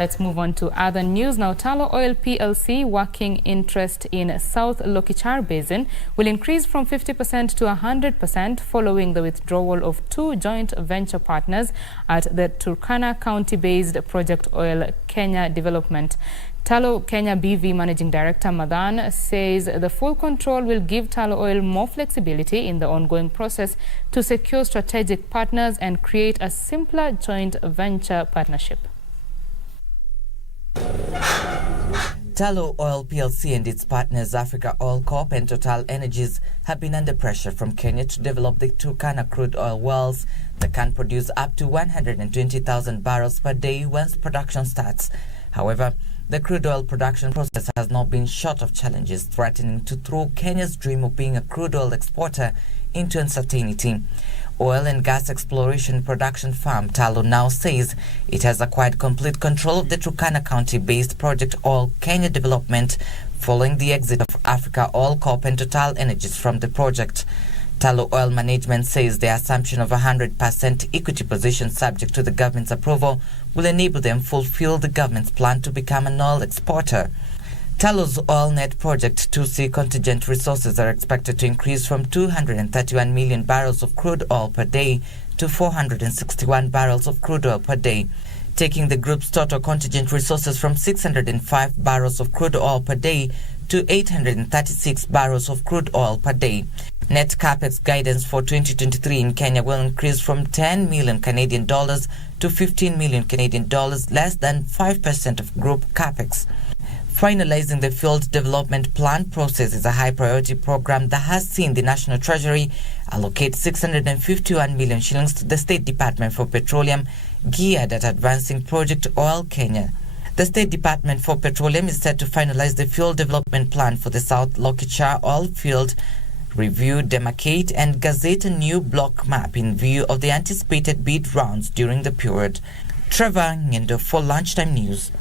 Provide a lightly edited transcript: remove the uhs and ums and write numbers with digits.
Let's move on to other news now. Tullow Oil PLC working interest in South Lokichar Basin will increase from 50% to 100% following the withdrawal of two joint venture partners at the Turkana County-based Project Oil Kenya development. Tullow Kenya BV Managing Director Madan says the full control will give Tullow Oil more flexibility in the ongoing process to secure strategic partners and create a simpler joint venture partnership. Tullow Oil PLC and its partners Africa Oil Corp and Total Energies have been under pressure from Kenya to develop the Turkana crude oil wells that can produce up to 120,000 barrels per day once production starts. However, the crude oil production process has not been short of challenges, threatening to throw Kenya's dream of being a crude oil exporter into uncertainty. Oil and gas exploration production firm Tullow now says it has acquired complete control of the Turkana County-based Project Oil Kenya development following the exit of Africa Oil Corp and Total Energies from the project. Tullow Oil Management says the assumption of 100% equity position subject to the government's approval will enable them fulfill the government's plan to become an oil exporter. Tullow's oil net project 2C contingent resources are expected to increase from 231 million barrels of crude oil per day to 461 barrels of crude oil per day, taking the group's total contingent resources from 605 barrels of crude oil per day to 836 barrels of crude oil per day. Net capex guidance for 2023 in Kenya will increase from 10 million Canadian dollars to 15 million Canadian dollars, less than 5% of group capex. Finalizing the field development plan process is a high-priority program that has seen the National Treasury allocate 651 million shillings to the State Department for Petroleum, geared at advancing Project Oil Kenya. The State Department for Petroleum is set to finalize the field development plan for the South Lokichar oil field, review, demarcate, and gazette a new block map in view of the anticipated bid rounds during the period. Trevor Ngendo for Lunchtime News.